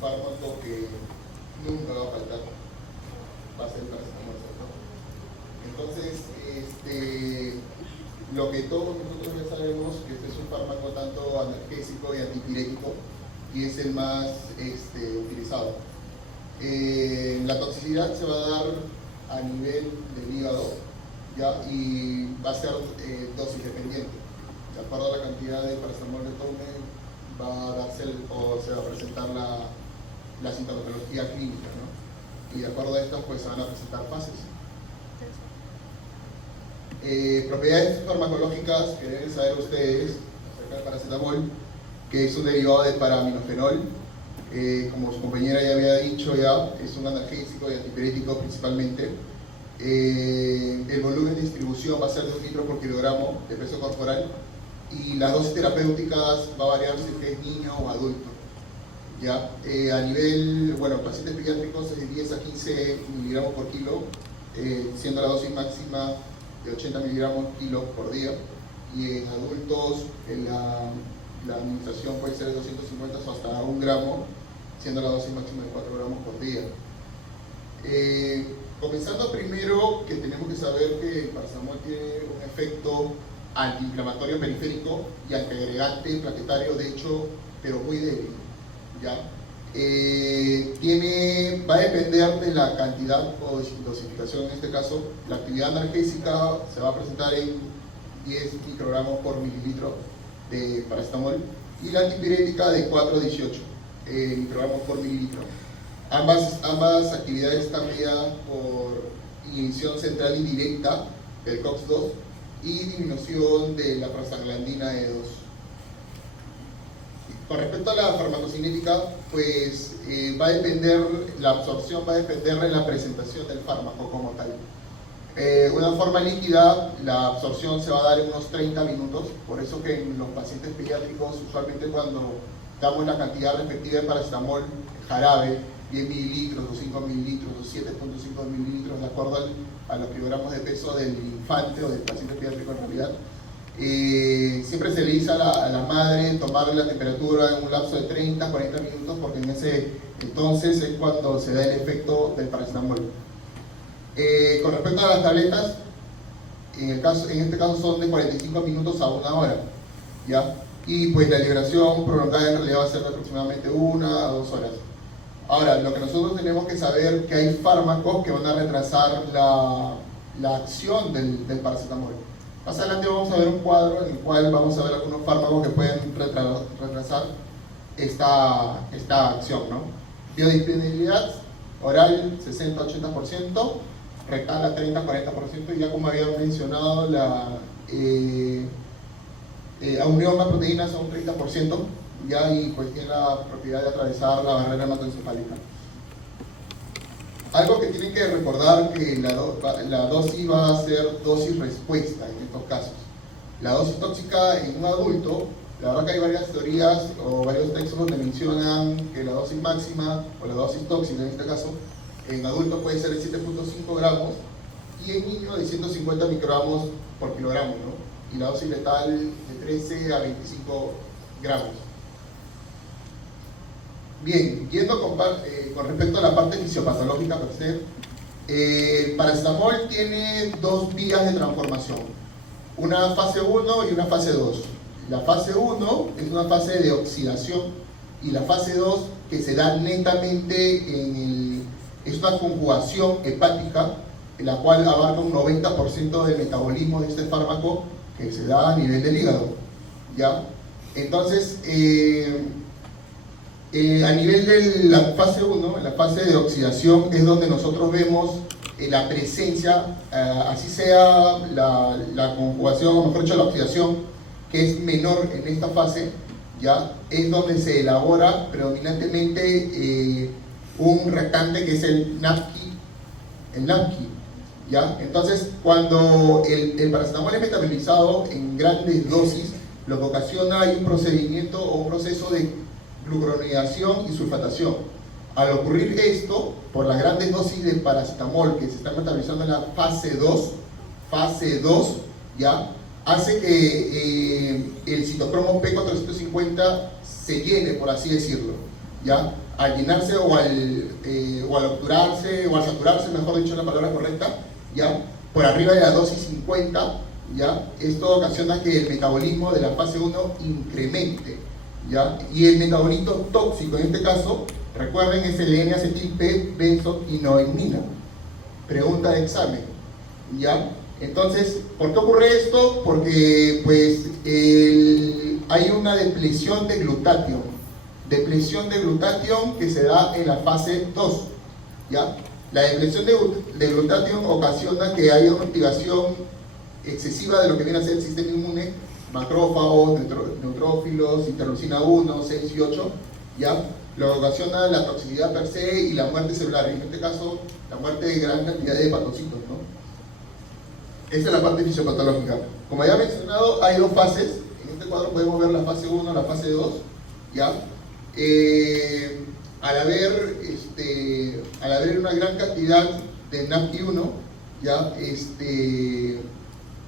fármaco que nunca va a faltar, va a ser el paracetamol, ¿no? Entonces, lo que todos nosotros ya sabemos, que este es un fármaco tanto analgésico y antipirético, y es el más utilizado. La toxicidad se va a dar a nivel del hígado, ¿ya? Y va a ser dosis dependiente. De acuerdo a la cantidad de paracetamol que tome, va a darse o se va a presentar la sintomatología clínica, ¿no? Y de acuerdo a esto, pues se van a presentar fases. Propiedades farmacológicas que deben saber ustedes acerca del paracetamol, que es un derivado de paraminofenol. Como su compañera ya había dicho, es un analgésico y antipirético principalmente. El volumen de distribución va a ser de 1 litro por kilogramo de peso corporal, y las dosis terapéuticas va a variar si es niño o adulto. ¿Ya? A nivel, pacientes pediátricos es de 10 a 15 miligramos por kilo, siendo la dosis máxima de 80 miligramos kilo por día, y en adultos la administración puede ser de 250 hasta 1 gramo, siendo la dosis máxima de 4 gramos por día. Comenzando primero, que tenemos que saber que el paracetamol tiene un efecto antiinflamatorio periférico y antiagregante plaquetario, de hecho, pero muy débil, ¿ya? Va a depender de la cantidad o dosificación. En este caso, la actividad analgésica se va a presentar en 10 microgramos por mililitro de paracetamol, y la antipirética de 4 a 18 microgramos por mililitro. Ambas actividades están mediadas por inhibición central indirecta del COX-2 y disminución de la prostaglandina E2. Con respecto a la farmacocinética, pues va a depender, la absorción va a depender de la presentación del fármaco como tal. Una forma líquida, la absorción se va a dar en unos 30 minutos, por eso que en los pacientes pediátricos, usualmente cuando damos la cantidad respectiva de paracetamol jarabe, 10 mililitros, o 5 mililitros, o 7.5 mililitros, de acuerdo a los kilogramos de peso del infante o del paciente pediátrico en realidad, siempre se le dice a la madre tomar la temperatura en un lapso de 30 a 40 minutos, porque en ese entonces es cuando se da el efecto del paracetamol. Con respecto a las tabletas, en este caso son de 45 minutos a 1 hora, ¿ya? Y pues la liberación prolongada en realidad va a ser de aproximadamente 1 a 2 horas. Ahora, lo que nosotros tenemos que saber es que hay fármacos que van a retrasar la acción del paracetamol. Más adelante vamos a ver un cuadro en el cual vamos a ver algunos fármacos que pueden retrasar esta acción, ¿no? Biodisponibilidad oral 60-80%, rectal a 30-40%, y ya como había mencionado, aunioma proteínas a un 30%, ya, y pues tiene la propiedad de atravesar la barrera hematoencefálica. Algo que tienen que recordar, que la dosis va a ser dosis respuesta en estos casos. La dosis tóxica en un adulto, la verdad que hay varias teorías o varios textos donde mencionan que la dosis máxima o la dosis tóxica en este caso en adulto puede ser de 7.5 gramos, y en niños de 150 microgramos por kilogramo, ¿no? Y la dosis letal de 13 a 25 gramos. Bien, yendo con respecto a la parte fisiopatológica per se, el paracetamol tiene 2 vías de transformación, una fase 1 y una fase 2. La fase 1 es una fase de oxidación, y la fase 2, que se da netamente es una conjugación hepática, en la cual abarca un 90% del metabolismo de este fármaco, que se da a nivel del hígado, ¿ya? Entonces, a nivel de la fase 1, en la fase de oxidación, es donde nosotros vemos la presencia, así sea la conjugación, o mejor dicho, la oxidación, que es menor en esta fase, ¿ya? Es donde se elabora predominantemente un reactante que es el NAPQI, ¿ya? Entonces, cuando el paracetamol es metabolizado en grandes dosis, lo que ocasiona hay un procedimiento o un proceso de glucuronidación y sulfatación. Al ocurrir esto, por las grandes dosis de paracetamol que se están metabolizando en la fase 2, ¿ya? Hace que el citocromo P450 se llene, por así decirlo, ¿ya? al llenarse o al obturarse o al saturarse, mejor dicho la palabra correcta, ¿ya? Por arriba de la dosis 50, ¿ya? Esto ocasiona que el metabolismo de la fase 1 incremente, ¿ya? Y el metabolito tóxico en este caso, recuerden, es el N-acetil-P-benzoquinoimina. Pregunta de examen, ¿ya? Entonces, ¿por qué ocurre esto? Porque pues hay una depresión de glutatión que se da en la fase 2, ¿ya? La depresión de glutatión ocasiona que haya una activación excesiva de lo que viene a ser el sistema inmune, macrófagos, neutrófilos, interleucina 1, 6 y 8, ¿ya? Lo que ocasiona la toxicidad per se y la muerte celular, en este caso la muerte de gran cantidad de hepatocitos, ¿no? Esa es la parte fisiopatológica. Como ya he mencionado, hay dos fases. En este cuadro podemos ver la fase 1, la fase 2, ¿ya? Al haber una gran cantidad de NAPQI1, ¿ya?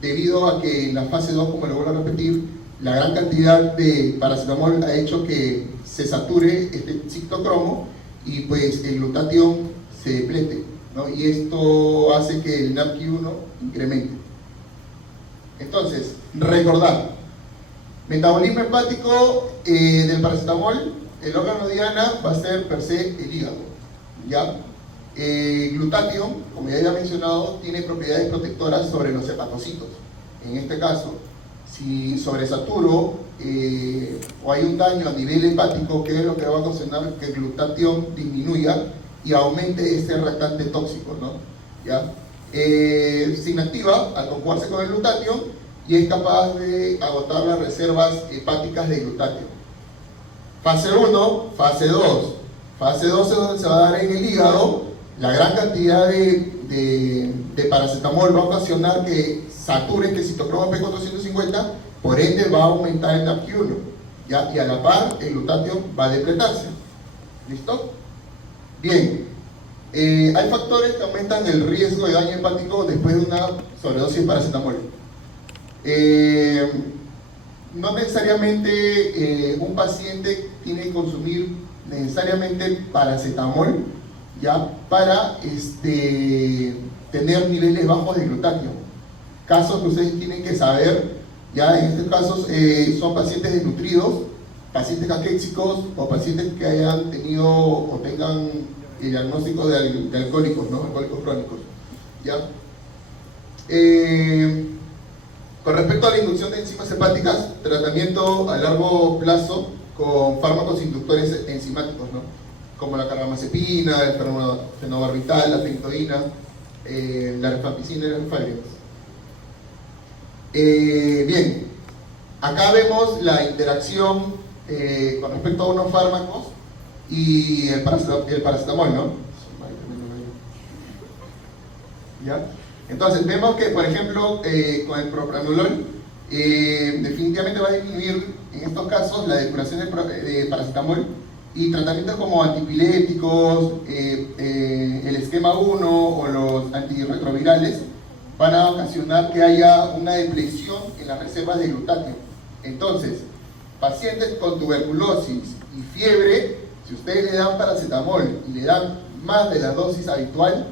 Debido a que en la fase 2, como lo vuelvo a repetir, la gran cantidad de paracetamol ha hecho que se sature este ciclocromo y pues el glutatión se deplete, ¿no? Y esto hace que el NAPQI1 incremente. Entonces, recordar, metabolismo hepático del paracetamol, el órgano diana va a ser per se el hígado, ¿ya? Glutatión, como ya había mencionado, tiene propiedades protectoras sobre los hepatocitos. En este caso, si sobresaturo o hay un daño a nivel hepático, ¿qué es lo que va a ocasionar? Que el glutatión disminuya y aumente este reactante tóxico, ¿no? ¿Ya? Se inactiva al conjugarse con el glutatión y es capaz de agotar las reservas hepáticas de glutatión. Fase 1, fase 2. Fase 2 es donde se va a dar en el hígado. La gran cantidad de paracetamol va a ocasionar que sature este citocromo P450, por ende va a aumentar el NAPQI1, ¿ya? Y a la par el glutatión va a depletarse. ¿Listo? Bien. Hay factores que aumentan el riesgo de daño hepático después de una sobredosis de paracetamol. No necesariamente un paciente tiene que consumir necesariamente paracetamol, ¿ya? Para tener niveles bajos de glutatión. Casos que ustedes tienen que saber, ya en estos casos son pacientes desnutridos, pacientes caquéxicos o pacientes que hayan tenido o tengan el diagnóstico de alcohólicos, ¿no? Alcohólicos crónicos, ¿ya? Con respecto a la inducción de enzimas hepáticas, tratamiento a largo plazo con fármacos inductores enzimáticos, ¿no? Como la carbamazepina, el fenobarbital, la fenitoína, la rifampicina y la rifampicina. Bien, acá vemos la interacción con respecto a unos fármacos y el paracetamol, ¿no? ¿Ya? Entonces vemos que, por ejemplo, con el propranolol definitivamente va a disminuir en estos casos la depuración de paracetamol, y tratamientos como antipilépticos, el esquema 1 o los antirretrovirales van a ocasionar que haya una depresión en las reservas de glutatión. Entonces, pacientes con tuberculosis y fiebre, si ustedes le dan paracetamol y le dan más de la dosis habitual,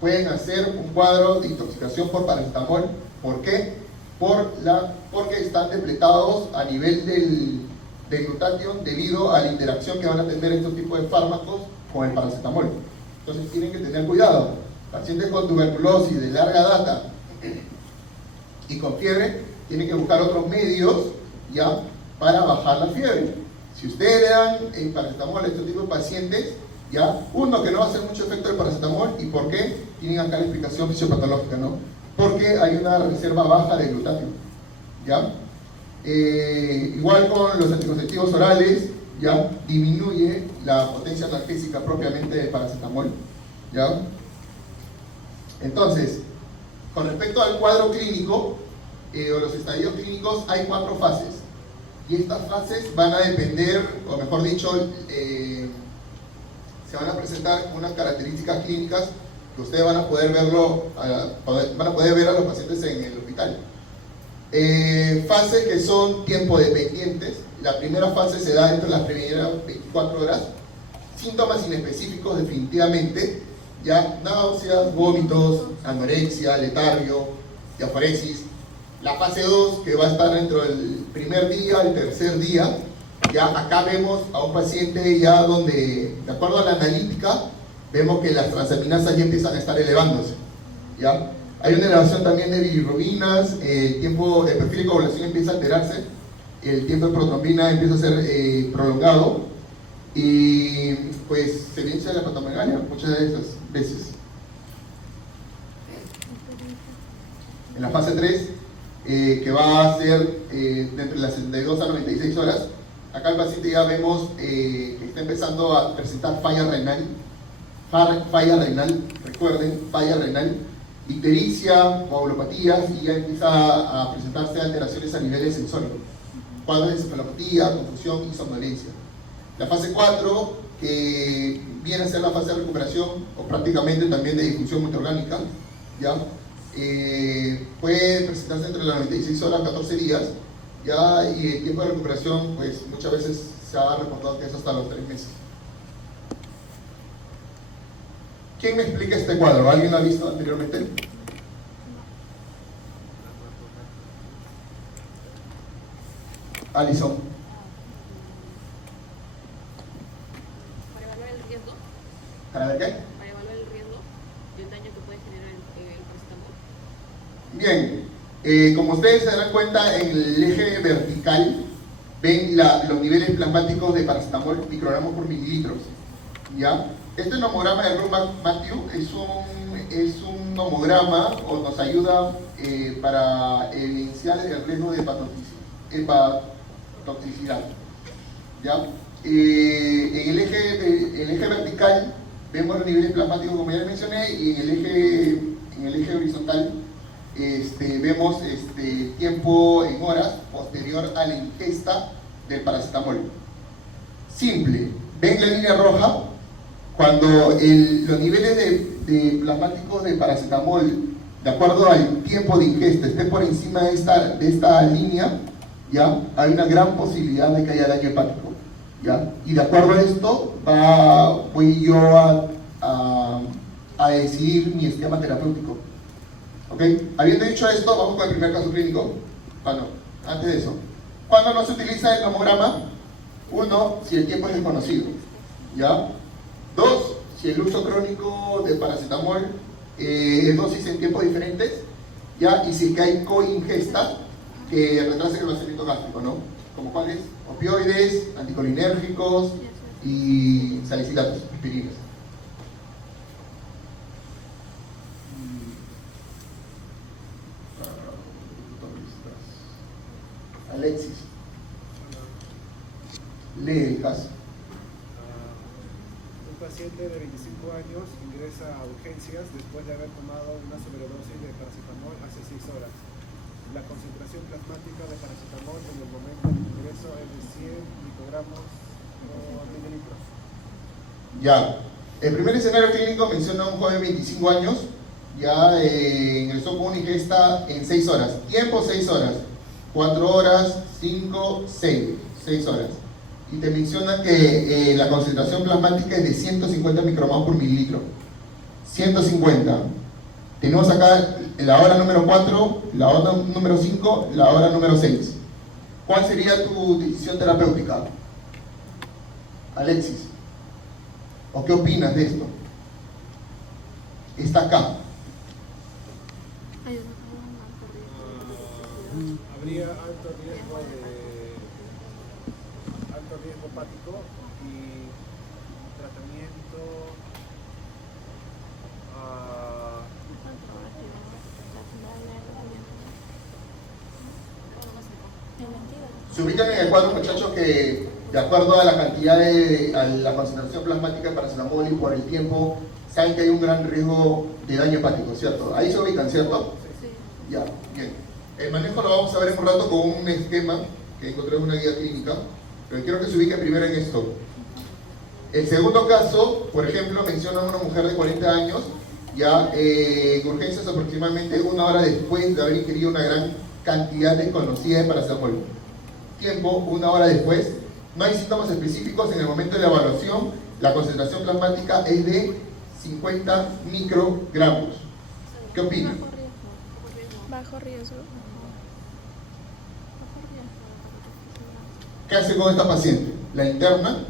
pueden hacer un cuadro de intoxicación por paracetamol. ¿Por qué? Porque están depletados a nivel del glutatión debido a la interacción que van a tener estos tipos de fármacos con el paracetamol. Entonces tienen que tener cuidado. Pacientes con tuberculosis de larga data y con fiebre tienen que buscar otros medios, ya, para bajar la fiebre. Si ustedes le dan el paracetamol a este tipo de pacientes, ya, uno, que no va a hacer mucho efecto el paracetamol. ¿Y por qué? Tienen acá la explicación fisiopatológica, ¿no? Porque hay una reserva baja de glutatión, ¿ya? Igual con los anticonceptivos orales, ya, disminuye la potencia analgésica propiamente del paracetamol, ¿ya? Entonces, con respecto al cuadro clínico o los estadios clínicos, hay 4 fases, y estas fases van a depender, o mejor dicho, se van a presentar unas características clínicas que ustedes van a poder verlo, van a poder ver a los pacientes en el hospital. Fases que son tiempo dependientes. La primera fase se da entre las primeras 24 horas, Síntomas inespecíficos definitivamente, ya náuseas, vómitos, anorexia, letargo, diaforesis. La fase 2, que va a estar dentro del primer día, el tercer día, ya acá vemos a un paciente ya donde, de acuerdo a la analítica, vemos que las transaminasas ya empiezan a estar elevándose, ¿ya? Hay una elevación también de bilirrubinas, el tiempo de perfil de coagulación empieza a alterarse, el tiempo de protrombina empieza a ser prolongado, y pues se evidencia la hepatomegalia muchas de esas veces. En la fase 3, que va a ser entre las 72 a 96 horas, acá el paciente ya vemos que está empezando a presentar falla renal, recuerden, falla renal, ictericia, coagulopatías, y ya empieza a presentarse alteraciones a niveles sensóricos, cuadros de encefalopatía, confusión y somnolencia. La fase 4, que viene a ser la fase de recuperación, o prácticamente también de disfunción multiorgánica, ¿ya? Puede presentarse entre las 96 horas a 14 días, ¿ya? Y el tiempo de recuperación, pues muchas veces se ha reportado que es hasta los 3 meses. ¿Quién me explica este cuadro? ¿Alguien lo ha visto anteriormente? Alison. Para evaluar el riesgo. ¿Para ver qué? Para evaluar el riesgo del daño que puede generar el paracetamol. Bien, como ustedes se darán cuenta, en el eje vertical ven los niveles plasmáticos de paracetamol microgramos por mililitros, ¿ya? Este nomograma de Roux Matthew es un nomograma o nos ayuda para evidenciar el riesgo de hepatotoxicidad, ¿ya? En el eje vertical vemos los niveles plasmáticos, como ya les mencioné, y en el eje horizontal vemos tiempo en horas posterior a la ingesta del paracetamol. Simple, ven la línea roja. Cuando los niveles de plasmáticos de paracetamol, de acuerdo al tiempo de ingesta, esté por encima de esta línea, ¿ya? Hay una gran posibilidad de que haya daño hepático, ¿ya? Y de acuerdo a esto, voy yo a decidir mi esquema terapéutico. ¿Ok? Habiendo dicho esto, vamos con el primer caso clínico. Bueno, antes de eso, ¿cuándo no se utiliza el nomograma? 1, si el tiempo es desconocido, ¿ya? 2, si el uso crónico de paracetamol es dosis en tiempos diferentes, ¿ya? Y si que hay coingesta que retrasa el vaciamiento gástrico, ¿no? Como cuáles: opioides, anticolinérgicos y salicilatos, aspirinas. Alexis, lee el caso. Un paciente de 25 años ingresa a urgencias después de haber tomado una sobredosis de paracetamol hace 6 horas. La concentración plasmática de paracetamol en el momento del ingreso es de 100 microgramos por mililitros. Ya, el primer escenario clínico menciona a un joven de 25 años, ya ingresó con una ingesta en 6 horas. Tiempo 6 horas, 4 horas, 5, 6 horas. Y te menciona que la concentración plasmática es de 150 microgramos por mililitro. 150. Tenemos acá la hora número 4, la hora número 5, la hora número 6. ¿Cuál sería tu decisión terapéutica, Alexis? ¿O qué opinas de esto? Está acá. Habría alto riesgo hepático y tratamiento Se ubican en el cuadro, muchachos, que de acuerdo a la cantidad a la concentración plasmática de paracetamol y por el tiempo, saben que hay un gran riesgo de daño hepático, ¿cierto? Ahí se ubican, ¿cierto? Sí. Ya, bien. El manejo lo vamos a ver en un rato con un esquema que encontré en una guía clínica, pero quiero que se ubique primero en esto. El segundo caso, por ejemplo, menciona a una mujer de 40 años, ya en urgencias aproximadamente 1 hora después de haber ingerido una gran cantidad desconocida de paracetamol. Tiempo, 1 hora después. No hay síntomas específicos en el momento de la evaluación, La concentración plasmática es de 50 microgramos. ¿Qué opinan? Bajo riesgo. Bajo riesgo. Bajo riesgo. ¿Qué hace con esta paciente? La interna,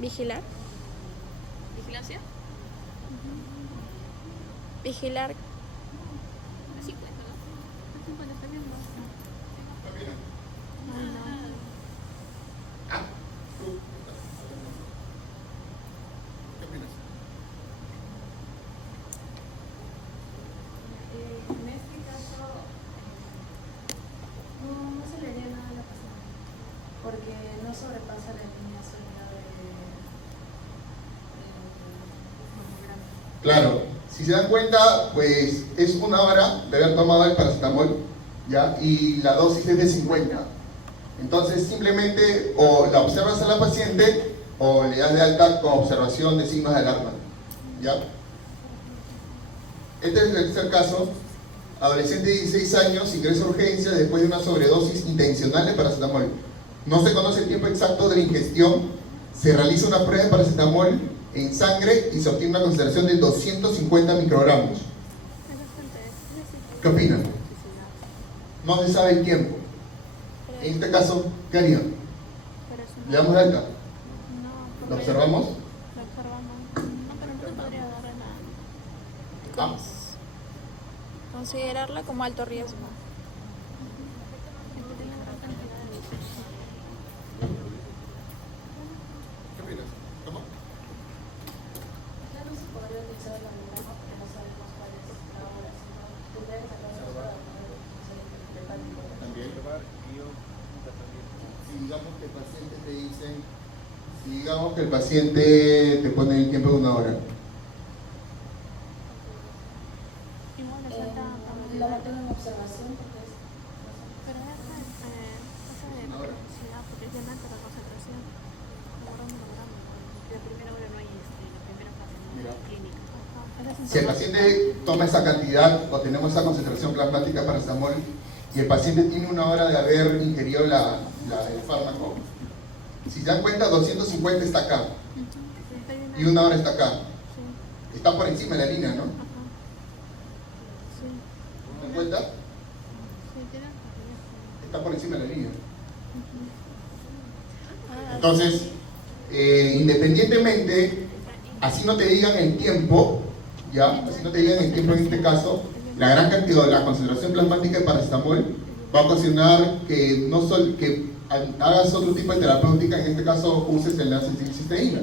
Vigilar. ¿Vigilancia? Vigilar. A 50, ¿no? A 50 está bien, ¿no? Ay, no. Ah, tú. ¿Qué opinas? En este caso, no se le haría nada a la paciente, porque no sobrepasa la línea sólida de mamograma. Claro, si se dan cuenta, pues es 1 hora de haber tomado el paracetamol, ¿ya? Y la dosis es de 50. Entonces simplemente o la observas a la paciente o le das de alta con observación de signos de alarma, ¿ya? Este es el tercer caso. Adolescente de 16 años, ingresa a urgencias después de una sobredosis intencional de paracetamol. No se conoce el tiempo exacto de la ingestión. Se realiza una prueba de paracetamol en sangre y se obtiene una concentración de 250 microgramos. ¿Qué opinan? No se sabe el tiempo. En este caso, ¿qué harían? Pero eso ¿Le damos de alta? no. ¿Lo observamos? Lo observamos. No, pero no se podría darle nada. Ah, Considerarla como alto riesgo. ¿qué opinas? ¿Cómo? Ya no se podría utilizar el mamograma porque no sabemos cuál es la hora, sino tendría que sacar una hora de cálculo. También. Observar guión tratamiento. Si digamos que el paciente te dicen, si digamos que el paciente te pone el tiempo de 1 hora, Igual le falta La mantengo en observación porque es. pero esa de Una hora. velocidad, porque es llamante la concentración. Kilogramo. La primera hora no hay, la primera fase, ¿no? Mira. Clínica. si el paciente toma esa cantidad o tenemos esa concentración plasmática de paracetamol y el paciente tiene 1 hora de haber ingerido el fármaco, si se dan cuenta, 250 está acá y 1 hora está acá. Sí. Está por encima de la línea, ¿no? Ajá. Sí. ¿Se dan cuenta? Sí, tiene razón. Está por encima de la línea. Ah, Entonces, independientemente, así no te digan el tiempo, ¿ya? Así no te digan el tiempo en este caso, la gran cantidad, la concentración plasmática de paracetamol va a ocasionar que no solo que hagas otro tipo de terapéutica, en este caso uses el cisteína,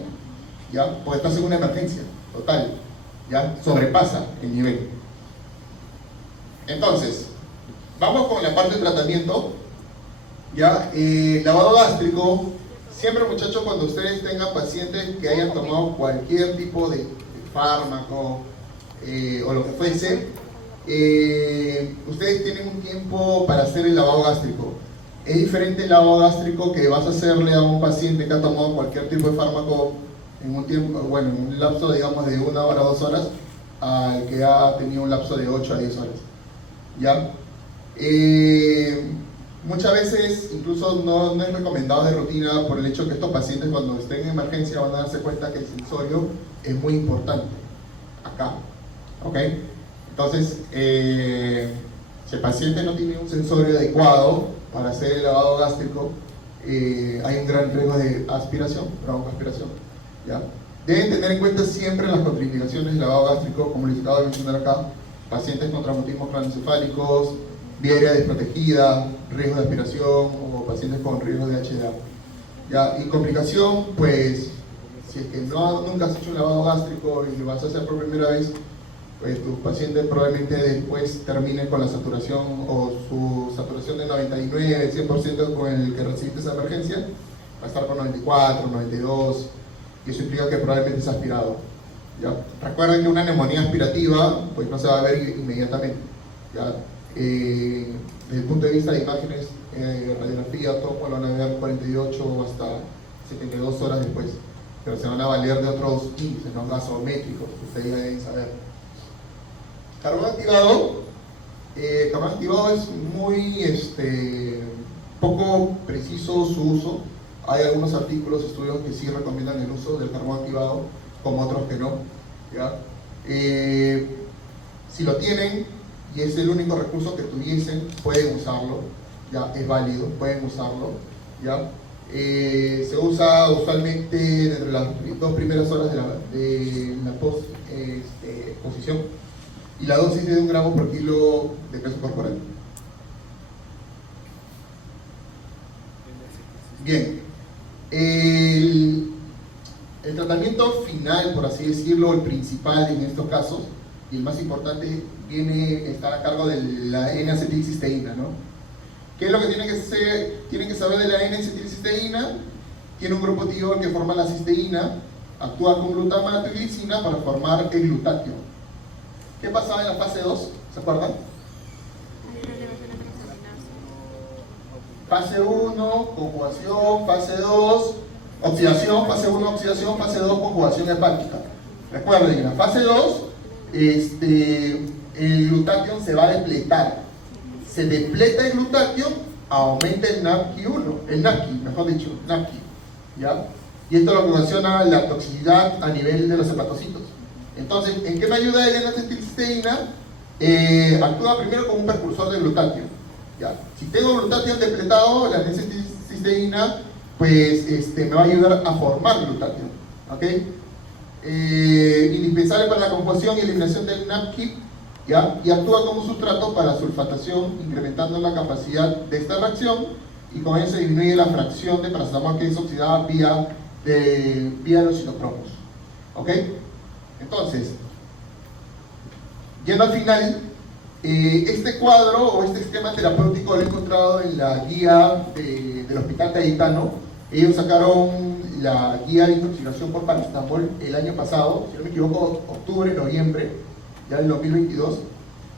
¿ya? Porque estás en una emergencia total, ¿ya? Sobrepasa el nivel. Entonces, vamos con la parte de tratamiento, ¿ya? Lavado gástrico. Siempre, muchachos, cuando ustedes tengan pacientes que hayan tomado cualquier tipo de fármaco o lo que fuese, ustedes tienen un tiempo para hacer el lavado gástrico. Es diferente el lavado gástrico que vas a hacerle a un paciente que ha tomado cualquier tipo de fármaco en un tiempo, bueno, en un lapso, digamos, de 1 hora o 2 horas, al que ha tenido un lapso de 8 a 10 horas. ¿Ya? Muchas veces incluso no es recomendado de rutina por el hecho que estos pacientes cuando estén en emergencia van a darse cuenta que el sensorio es muy importante acá, ¿ok? Entonces, si el paciente no tiene un sensorio adecuado para hacer el lavado gástrico, hay un gran riesgo de aspiración, broncoaspiración, ¿ya? Deben tener en cuenta siempre las contraindicaciones del lavado gástrico, como les acabo de mencionar acá, pacientes con traumatismos craneoencefálicos, vía aérea desprotegida, riesgo de aspiración o pacientes con riesgo de HDA. ¿Ya? Y complicación, pues, si es que nunca has hecho un lavado gástrico y lo vas a hacer por primera vez, pues tu paciente probablemente después termine con la saturación o su saturación de 99, 100% con el que recibiste esa emergencia, va a estar con 94, 92, y eso implica que probablemente es aspirado. ¿Ya? Recuerden que una neumonía aspirativa pues no se va a ver inmediatamente. ¿Ya? Desde el punto de vista de imágenes, radiografía, todo lo van a ver 48 o hasta 72 horas después, pero se van a valer de otros índices, ¿no? Gasométricos, que ustedes deben saber. Carbón activado. Carbón activado es muy poco preciso su uso, Hay algunos artículos, estudios que sí recomiendan el uso del carbón activado, como otros que no, ¿ya? Si lo tienen y es el único recurso que tuviesen, pueden usarlo, ya, es válido, pueden usarlo, ¿ya? Se usa usualmente dentro de las 2 primeras horas de la exposición, y la dosis es de 1 gramo por kilo de peso corporal. Bien, el tratamiento final, por así decirlo, el principal en estos casos, y el más importante, está a cargo de la N-acetilcisteína, ¿no? ¿Qué es lo que tienen que saber de la N-acetilcisteína? Tiene un grupo tiol que forma la cisteína, actúa con glutamato y glicina para formar el glutatio. ¿Qué pasaba en la fase 2? ¿Se acuerdan? Fase 1, conjugación, fase 2, oxidación, fase 1, oxidación, fase 2, conjugación hepática. Recuerden, en la fase 2, el glutatión se va a depletar. Se depleta el glutatión, aumenta el NAPQI, mejor dicho, NAPQI, ¿ya? Y esto lo que ocasiona la toxicidad a nivel de los hepatocitos. Entonces, ¿en qué me ayuda la N-acetilcisteína? Actúa primero como un precursor de glutatión, ¿ya? Si tengo glutatión depletado, la N-acetilcisteína pues me va a ayudar a formar glutatión, ¿ok? Indispensable para la composición y eliminación del NAPQI, ¿ya? Y actúa como sustrato para sulfatación, incrementando la capacidad de esta reacción, y con eso se disminuye la fracción de paracetamol que es oxidada vía los citocromos, ¿ok? Entonces, yendo al final, este cuadro o este esquema terapéutico lo he encontrado en la guía del Hospital Cayetano. Ellos sacaron la guía de intoxicación por paracetamol el año pasado, si no me equivoco, octubre, noviembre, ya del 2022.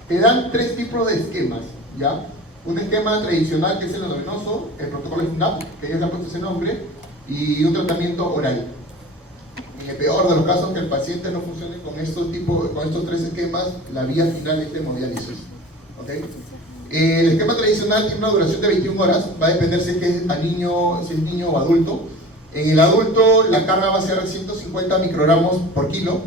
Te dan 3 tipos de esquemas, ¿ya? Un esquema tradicional, que es el endovenoso, el protocolo SNAP, que ya se ha puesto ese nombre, y un tratamiento oral. En el peor de los casos que el paciente no funcione con estos 3 esquemas, la vía final es de hemodiálisis, ¿okay? El esquema tradicional tiene una duración de 21 horas, va a depender si es niño o adulto. En el adulto la carga va a ser 150 microgramos por kilo,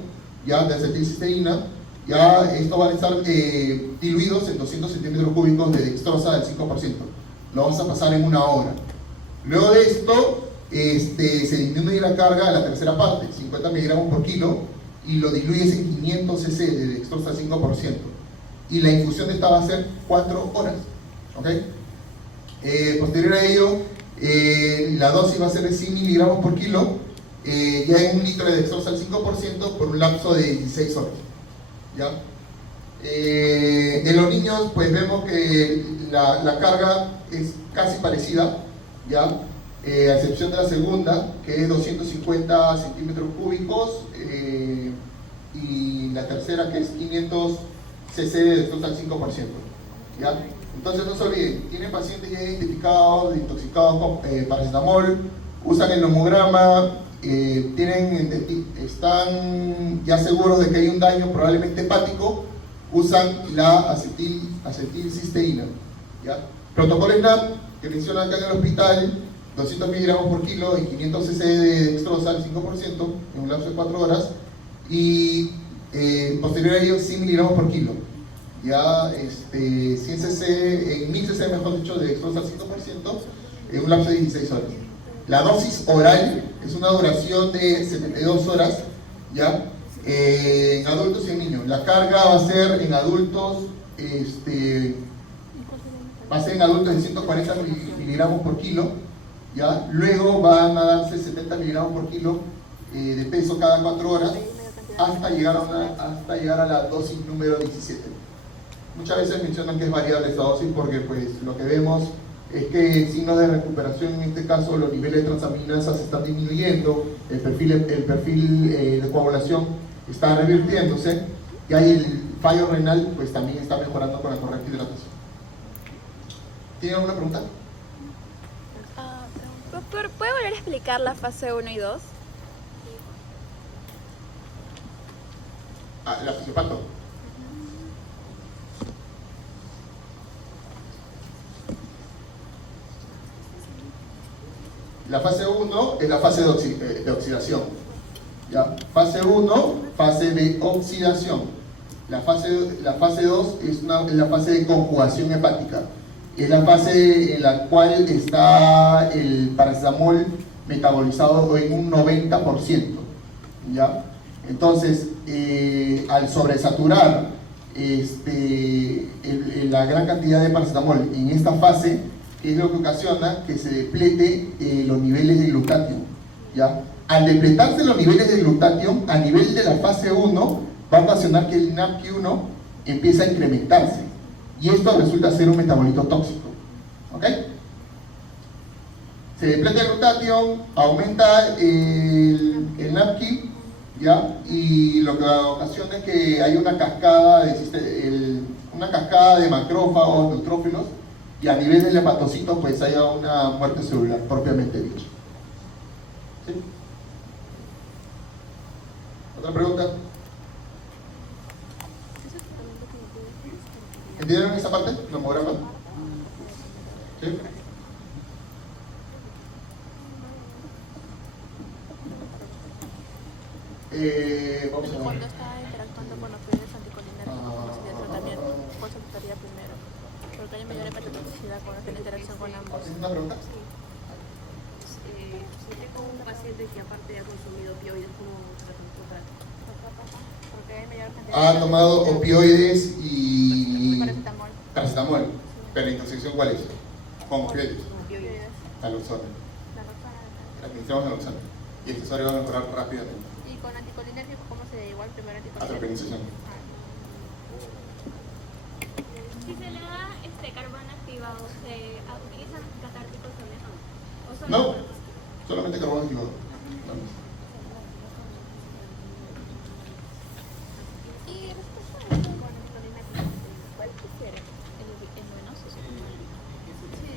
ya, de acetilcisteína. Ya esto va a estar diluidos en 200 centímetros cúbicos de dextrosa del 5%. Lo vamos a pasar en 1 hora. Luego de esto, se disminuye la carga a la tercera parte, 50 miligramos por kilo, y lo diluyes en 500 cc de dextrosa al 5%. Y la infusión de esta va a ser 4 horas. ¿Okay? Posterior a ello, la dosis va a ser de 100 miligramos por kilo, ya en 1 litro de dextrosa al 5% por un lapso de 16 horas. ¿Ya? De los niños, pues vemos que la carga es casi parecida, ¿ya? A excepción de la segunda, que es 250 centímetros cúbicos, y la tercera, que es 500 cc de dextrosa al 5%, ¿ya? Entonces no se olviden, tienen pacientes ya identificados, intoxicados con paracetamol, usan el nomograma, están ya seguros de que hay un daño probablemente hepático, usan la acetilcisteína, ¿ya? Protocolo SNAP, que menciona acá en el hospital, 200 miligramos por kilo y 500 cc de dextrosa al 5% en un lapso de 4 horas, y posterior a ello 100 miligramos por kilo, ya 100 cc, en 1000 cc mejor dicho, de dextrosa al 5% en un lapso de 16 horas. La dosis oral es una duración de 72 horas, ¿ya? En adultos y en niños. La carga va a ser en adultos, de 140 miligramos por kilo, ¿ya? Luego van a darse 70 miligramos por kilo de peso cada 4 horas hasta llegar a la dosis número 17. Muchas veces mencionan que es variable esta dosis porque pues lo que vemos es que signos de recuperación, en este caso los niveles de transaminasas están disminuyendo, el perfil de coagulación está revirtiéndose, y ahí el fallo renal pues también está mejorando con la correcta hidratación. ¿Tienen alguna pregunta? Doctor, ¿puede volver a explicar la fase 1 y 2? La fisiopató. La fase 1 es la fase de oxidación. ¿Ya? Fase 1, fase de oxidación. La fase 2 es la fase de conjugación hepática. Es la fase en la cual está el paracetamol metabolizado en un 90%. ¿Ya? Entonces, al sobresaturar la gran cantidad de paracetamol en esta fase, es lo que ocasiona que se deplete los niveles de glutatión. ¿Ya? Al depletarse los niveles de glutatión, a nivel de la fase 1, va a ocasionar que el NAPQ1 empiece a incrementarse. Y esto resulta ser un metabolito tóxico. ¿Ok? Se depleta el glutatión, aumenta el NAPQ, ¿ya? Y lo que ocasiona es que hay una cascada de macrófagos, neutrófilos, y a nivel del hepatocito pues haya una muerte celular propiamente dicha. ¿Sí? ¿Otra pregunta? ¿Entendieron esa parte? ¿El hemograma? ¿Sí? Vamos a ver. Cuando está interactuando con opioides anticolinérgicos y el tratamiento, ¿cuál se optaría primero? Porque hay mayor hepatotoxicidad cuando está en interacción con ambos. ¿Haces una pregunta? Si tengo un paciente que aparte ha consumido opioides, ¿cómo tratar? Porque hay mayor cantidad Ha tomado opioides y paracetamol. paracetamol. ¿Pero la intersección cuál es? Con opioides. Opioides. Naloxona. Naloxona. Administramos naloxona. Y el usuario va a mejorar rápidamente. Y con anticolinérgicos, ¿cómo se da igual? Primero anticolinérgico. Atropinización. Si se le da carbón activado, ¿se utilizan catárticos también? ¿O solo No, solamente carbón activado. Y respecto a eso, con anticolinérgicos, ¿cuál prefiere? ¿El venoso o subcutáneo? Sí,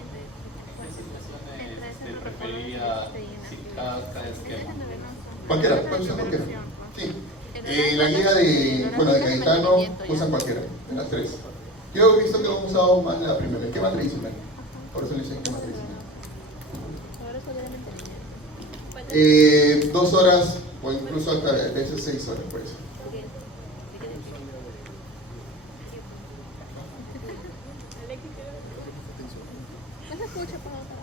entre ese no preferiría cada esquema. Cualquiera, puede usar cualquiera. Sí. La guía de Cayetano usan cualquiera, de las tres. Yo he visto que lo han usado más la primera, el esquema tradicional. Por eso le dicen esquema tradicional. Ahora solamente 2 horas o incluso hasta a veces 6 horas, por eso. no se escucha por otra.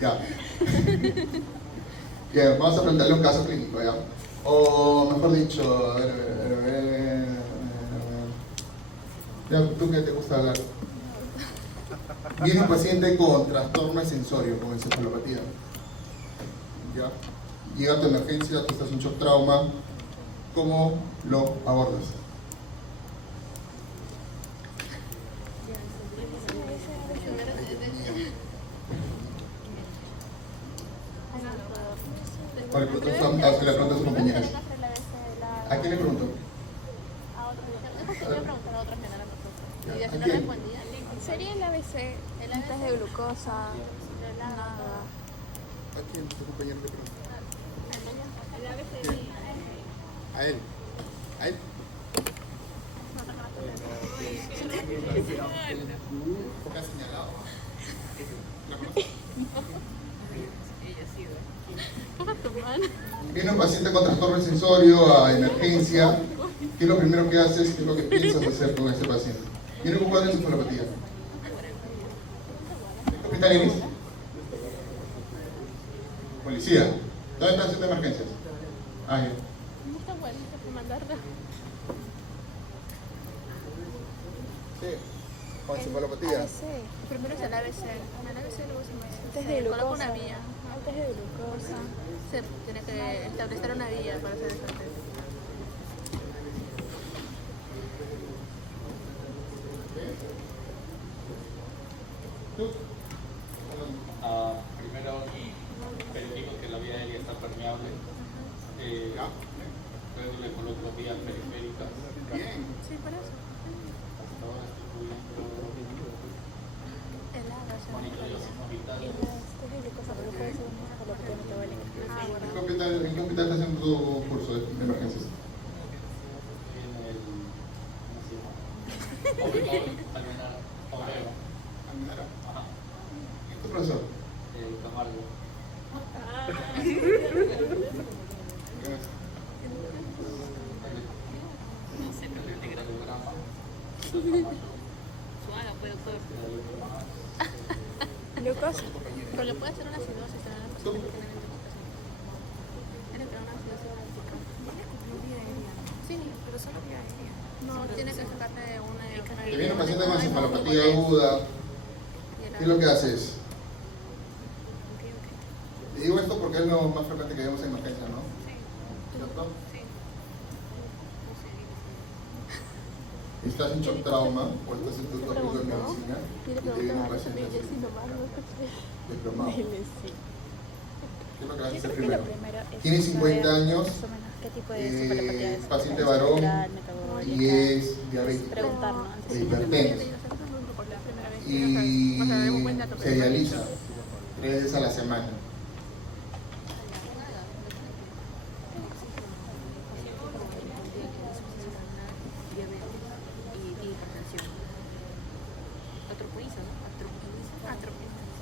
Ya. Bien, vamos a preguntarle un caso clínico, ¿ya? O mejor dicho, a ver. Ya, ¿tú qué te gusta hablar? Viene un paciente con trastorno sensorio, con encefalopatía. ¿Ya? Llega a tu emergencia, tú estás en shock trauma. ¿Cómo lo abordas? O le preguntas a sus compañeras. ¿A quién le preguntó? A otro. Yo le preguntar a otra general Ya, y ¿a si no quién? respondía, sería el ABC, el test de glucosa, nada. ¿A quién tu compañero le preguntó? el ABC? A él. ¿A él? ¿Qué ha señalado? ¿La conoces? Ella sí, ¿verdad? Toma tu mano. Viene un paciente con trastorno sensorio a emergencia. ¿Qué es lo primero que haces? ¿Qué es lo que piensas hacer con este paciente? Viene con cuadro de encefalopatía. ¿Qué hospital eres? Policía. ¿Dónde está el centro de emergencias? Ah, ya. No está bueno, hay que mandarla. Sí, con encefalopatía. ABC. Primero es el ABC. El ABC luego se Test de coloca glucosa. una vía. Test de glucosa. Se tiene que establecer una vía para hacer el test. ¿Tú? Primero verifico que la vía aérea está permeable. Luego le coloco vías periféricas. Bien. Sí, por eso. Hasta ahora estoy cubriendo Helada, o sea, monitoreo vital. Y las test de glucosa, pero puede ser una encefalopatía metabólica. ¿En qué hospital estás haciendo tu curso de emergencias? En el, ¿cómo se llama? Almenara. Obrero. Almenara. Ajá. Suave, pues, doctor. Glucosa. Pero le puede hacer una acidosis a la persona que tiene intoxicación. Tiene que dar una acidosis básica. Sí, pero solo vía aérea. No, tiene que sacarte de una de Te viene un paciente con encefalopatía aguda. ¿Qué es lo que haces? Te digo esto porque es lo más frecuente que vemos en emergencia, ¿no? ¿Cierto? Estás en shock trauma o estás en tu curso de medicina y te viene un paciente así, desplomado. ¿Qué es lo que vas a hacer primero? Tiene 50 años, ¿Qué tipo de encefalopatía es? paciente varón y es diabético Preguntar, ¿no? e hipertenso y se dializa 3 veces a la semana.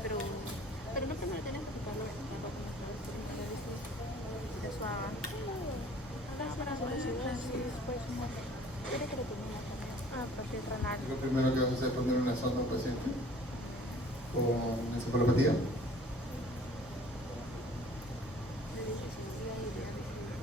Pero no primero tienes que explicarlo de suave. Para solucionar, pues, tiene que determinar también. Partir renal. Lo primero que vas a hacer es poner una sonda a un paciente con encefalopatía.